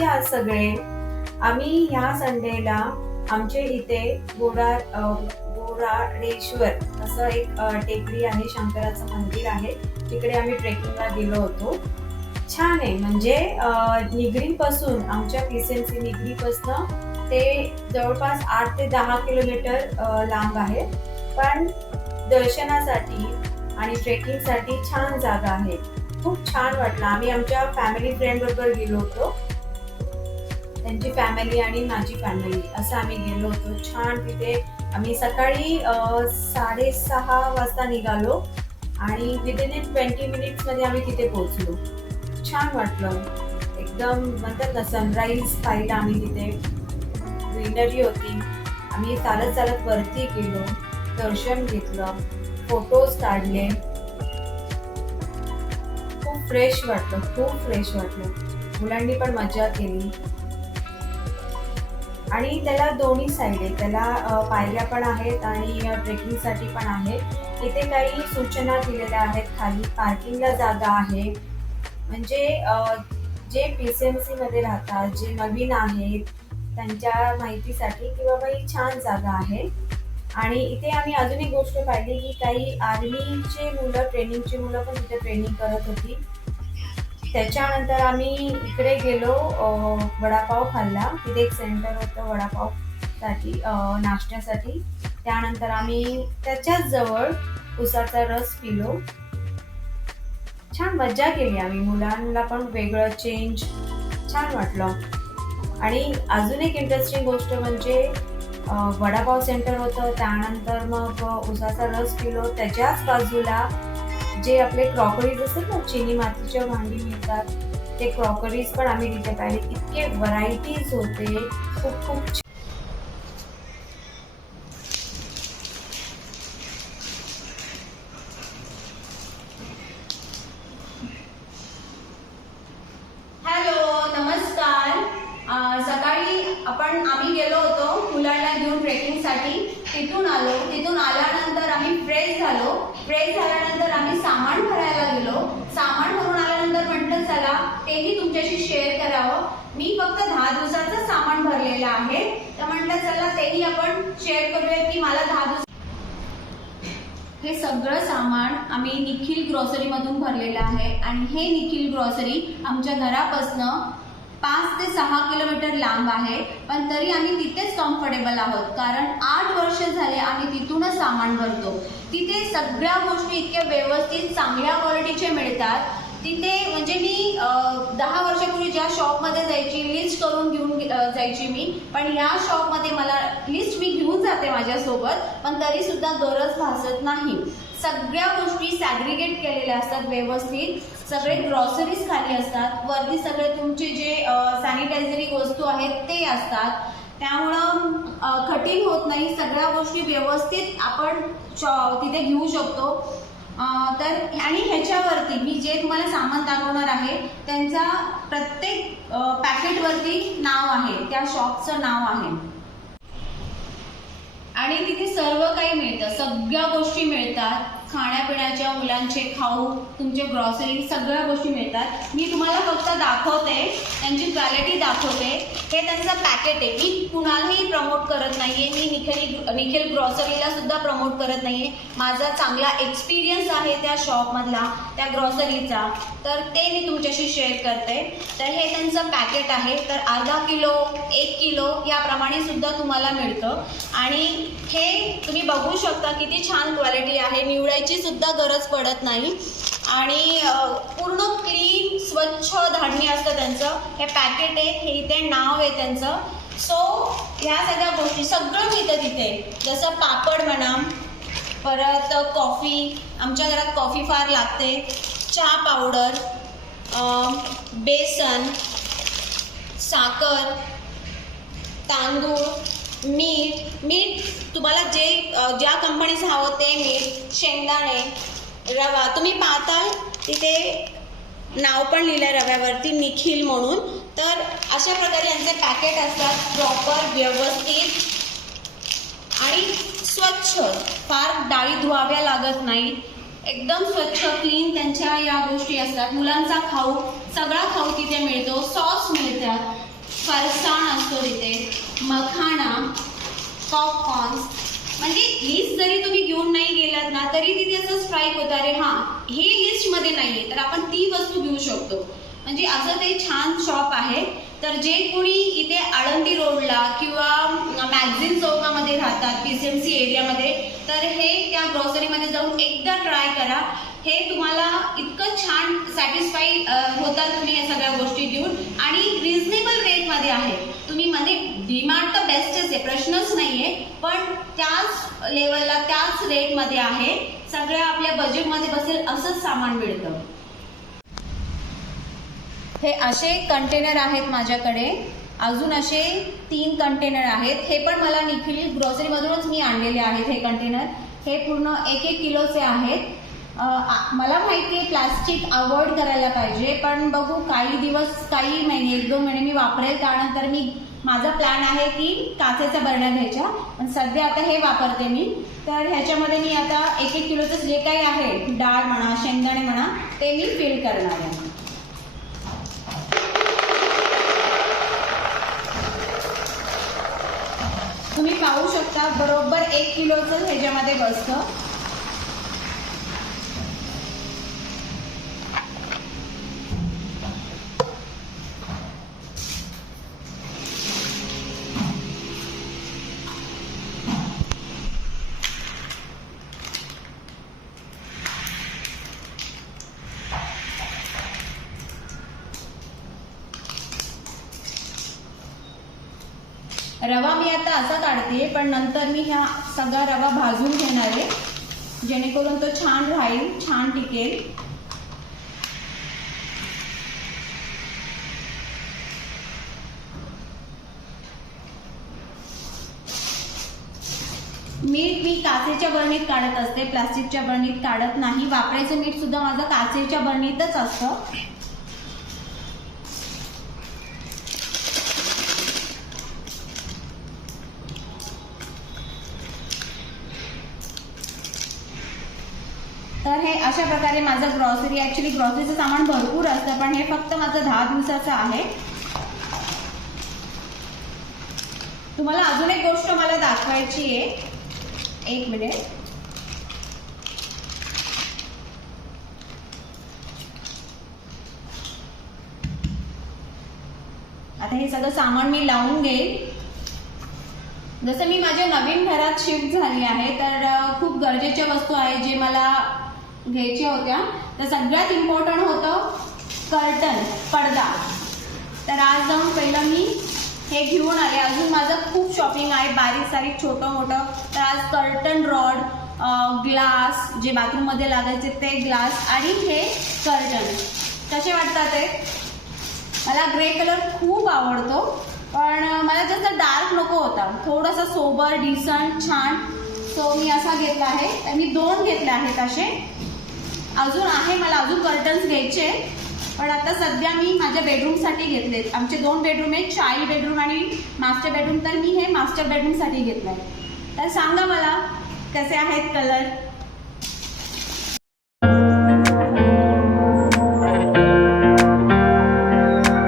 कसे आहात सगळे? आम्ही ह्या संडेला आमच्या इथे बोराडेश्वर असं एक टेकडी आहे, शंकराचं मंदिर आहे. तिकडे आम्ही ट्रेकिंगला गेलो होतो. छान आहे, म्हणजे निगडीपासून आमच्या PCMC निगडीपासून ते जवळपास 8 ते 10 किलोमीटर लांब आहे. पण दर्शनासाठी आणि ट्रेकिंगसाठी छान जागा आहे. खूप छान वाटलं. आम्ही आमच्या फॅमिली फ्रेंड बरोबर गेलो होतो. त्यांची फॅमिली आणि माझी फॅमिली असं आम्ही गेलो होतो. छान तिथे आम्ही सकाळी 6:30 वाजता निघालो आणि विदिन 20 मिनिट्स मध्ये आम्ही तिथे पोहोचलो. छान वाटलं. एकदम म्हणतात ना, सनराईज पाहिला आम्ही तिथे. ग्रीनरी होती. आम्ही चालत चालत वरती गेलो, दर्शन घेतलं, फोटोज काढले. खूप फ्रेश वाटलं. मुलांनी पण मजा केली. आणि त्याला दोन्ही साईड आहे. त्याला पायऱ्या पण आहेत आणि ट्रेकिंगसाठी पण आहे. इथे काही सूचना दिलेल्या आहेत. खाली पार्किंगला जागा आहे. म्हणजे जे PCMC मध्ये राहतात, जे नवीन आहेत, त्यांच्या माहितीसाठी की बाबा ही छान जागा आहे. आणि इथे आम्ही अजून एक गोष्ट पाहिली की काही आर्मीचे मुलं, ट्रेनिंगची मुलं पण तिथे ट्रेनिंग करत होती. त्याच्यानंतर आम्ही इकडे गेलो, वडापाव खाल्ला. तिथे एक सेंटर होतं वडापावसाठी, नाश्त्यासाठी. त्यानंतर आम्ही त्याच्याच जवळ उसाचा रस पिलो. छान मजा केली आम्ही. मुलांना पण वेगळं चेंज छान वाटलं. आणि अजून एक इंटरेस्टिंग गोष्ट म्हणजे वडापाव सेंटर होतं. त्यानंतर मग उसाचा रस पिलो. त्याच्याच बाजूला जे आपले क्रॉकरीज असतात ना, चिनी मातीच्या भांडी मिळतात, ते क्रॉकरीज पण आम्ही तिथे पाहिले. इतके व्हरायटीज होते. खूप सकाळी आम्ही गेलो होतो मुलांना घेऊन ट्रेकिंगसाठी. तिथून आल्यानंतर आम्ही फ्रेश झाल्यानंतर आम्ही सामान भरायला गेलो. सामान भरून आल्यानंतर म्हटलं चला तेही तुमच्याशी शेअर करावं. मी फक्त 10 दिवसाचं सामान भरलेलं आहे, तर म्हटलं चला तेही आपण शेअर करूया की मला 10 दिवस. हे सगळं सामान आम्ही निखिल ग्रॉसरी मधून भरलेलं आहे. आणि हे निखिल ग्रॉसरी आमच्या घरापासनं 5 ते 6 किलोमीटर लांब आहे. पण तरी आम्ही तिथेच कम्फर्टेबल आहोत, कारण 8 वर्ष झाले आम्ही तिथूनच सामान भरतो. तिथे सगळ्या गोष्टी इतक्या व्यवस्थित चांगल्या क्वालिटीचे मिळतात. तिथे म्हणजे मी 10 वर्षापूर्वी ज्या शॉपमध्ये जायची, लिस्ट करून घेऊन जायची मी. पण या शॉपमध्ये मला लिस्ट मी घेऊन जाते माझ्यासोबत, पण तरी सुद्धा गरज भासत नाही. सगळ्या गोष्टी सॅग्रिगेट केलेल्या असतात व्यवस्थित. सगळे ग्रॉसरीज खाली असतात. वरती सगळे तुमचे जे सॅनिटायझरी वस्तू आहेत ते असतात. त्यामुळं कठीण होत नाही. सगळ्या गोष्टी व्यवस्थित आपण तिथे घेऊ शकतो. तर आणि ह्याच्यावरती मी जे तुम्हाला सामान दाखवणार आहे त्यांचा प्रत्येक पॅकेटवरती नाव आहे, त्या शॉपचं नाव आहे. आणि तिथे सर्व काही मिळतं. सगळ्या गोष्टी मिळतात. खाण्यापिण्याच्या, मुलांचे खाऊ, तुमचे ग्रॉसरी, सगळ्या गोष्टी मिळतात. मी तुम्हाला फक्त दाखवते, त्यांची क्वालिटी दाखवते. हे त्यांचं पॅकेट आहे. मी कुणालाही प्रमोट करत नाहीये. मी निखिल ग्रॉसरीला सुद्धा प्रमोट करत नाहीये. माझा चांगला एक्सपिरियन्स आहे त्या शॉपमधला, त्या ग्रॉसरीचा, तर ते मी तुमच्याशी शेअर करते. तर हे त्यांचं पॅकेट आहे. तर अर्धा किलो, 1 किलो याप्रमाणे सुद्धा तुम्हाला मिळतं. आणि हे तुम्ही बघू शकता किती छान क्वालिटी आहे. निवडायची सुद्धा गरज पडत नाही. आणि पूर्ण क्लीन स्वच्छ धान्य असतं त्यांचं. हे पॅकेट आहे, हे इथे नाव आहे त्यांचं. सो ह्या सगळ्या गोष्टी सगळं मिळतं तिथे. जसं पापड म्हणा, परत कॉफी, आमच्या घरात कॉफी फार लागते, चहा पावडर, बेसन, साखर, तांदूळ, मीठ तुम्हाला ज्या कंपनीचं हवं ते मीठ, शेंगदाणे, रवा. तुम्ही पाहताल तिथे नाव पण लिहिलं रव्यावरती, निखिल म्हणून. तर अशा प्रकारे यांचे पॅकेट असतात, प्रॉपर, व्यवस्थित आणि स्वच्छ. फार डाळी धुवाव्या लागत नाहीत. एकदम स्वच्छ क्लीन त्यांच्या या गोष्टी असतात. मुलांचा खाऊ, सगळा खाऊ तिथे मिळतो. सॉस मिळतात. फरसाण असतो तिथे, मखाना, पॉपकॉर्न्स. म्हणजे लिस्ट जरी तुम्ही घेऊन नाही गेलात ना तरी तिथे असं स्ट्राईक होतं, अरे हां हे लिस्टमध्ये नाही आहे तर आपण ती वस्तू घेऊ शकतो. म्हणजे असं ते छान शॉप आहे. तर जे कोणी इथे आळंदी रोडला किंवा मॅगझिन चौकामध्ये राहतात PCMC एरियामध्ये, तर हे त्या ग्रॉसरीमध्ये जाऊन एकदा ट्राय करा. हे तुम्हाला इतकं छान सॅटिस्फाई होतात तुम्ही या सगळ्या गोष्टी घेऊन, आणि रिझनेबल रेटमध्ये आहे. तुम्ही म्हणजे डीमार्ट तर बेस्टच आहे, प्रश्नच नाही आहे, पण त्याच लेवलला त्याच रेटमध्ये आहे. सगळ्या आपल्या बजेटमध्ये बसेल असंच सामान मिळतं. हे असे कंटेनर आहेत माझ्याकडे, अजून असे 3 कंटेनर आहेत. हे पण मला निखिल ग्रॉसरीमधूनच मी आणलेले आहेत. हे कंटेनर हे पूर्ण 1-1 किलोचे आहेत. मला माहिती आहे प्लास्टिक अवॉइड करायला पाहिजे, पण बघू काही दिवस, काही महिने, 1-2 महिने मी वापरेल. त्यानंतर माझा प्लॅन आहे की काचेच्या बरण्या घ्यायच्या, पण सध्या आता हे वापरते मी. तर ह्याच्यामध्ये मी आता 1-1 किलोचं जे काही आहे, डाळ म्हणा, शेंगदाणे म्हणा, ते मी फिल करणार आहे. तुम्ही पाहू शकता बरोबर 1 किलोचं ह्याच्यामध्ये बसतं. रवा मी आता असा काढते, पण नंतर मी ह्या सगळा रवा भाजून घेणार आहे, जेणेकरून तो छान राहील, छान टिकेल. मीठ मी काचेच्या बरणीत काढत असते, प्लास्टिकच्या बरणीत काढत नाही. वापरायचं मीठ सुद्धा माझं काचेच्या बरणीतच असतं. तर हे अशा प्रकारे माझं ग्रॉसरी, ॲक्च्युली ग्रॉसरीचं सामान भरपूर असतं, पण हे फक्त माझं 10 दिवसाचं आहे. तुम्हाला अजून एक गोष्ट मला दाखवायची आहे, 1 मिनिट. आता हे सगळं सामान मी लावून घेईल. जसं मी माझ्या नवीन घरात शिफ्ट झाली आहे, तर खूप गरजेच्या वस्तू आहेत जे मला घ्यायच्या होत्या. तर सगळ्यात इम्पॉर्टंट होतं कर्टन, पडदा. तर आज जाऊन पहिलं मी हे घेऊन आले. अजून माझं खूप शॉपिंग आहे, बारीक सारीक, छोटं मोठं. तर आज कर्टन रॉड, ग्लास, जे बाथरूममध्ये लागायचे ते ग्लास, आणि हे कर्टन कसे वाटतात ते. मला ग्रे कलर खूप आवडतो, पण मला जास्त डार्क नको होता, थोडासा सोबर, डिसंट, छान. सो मी असा घेतला आहे. तर मी 2 घेतले आहेत असे. अजून आहे, मला अजून कर्टन्स घ्यायचे, पण आता सध्या मी माझ्या बेडरूमसाठी घेतलेत. आमचे 2 बेडरूम आहेत, चाइल्ड बेडरूम आणि मास्टर बेडरूम. तर मी हे मास्टर बेडरूमसाठी घेतलं आहे. तर सांगा मला कसे आहेत कलर.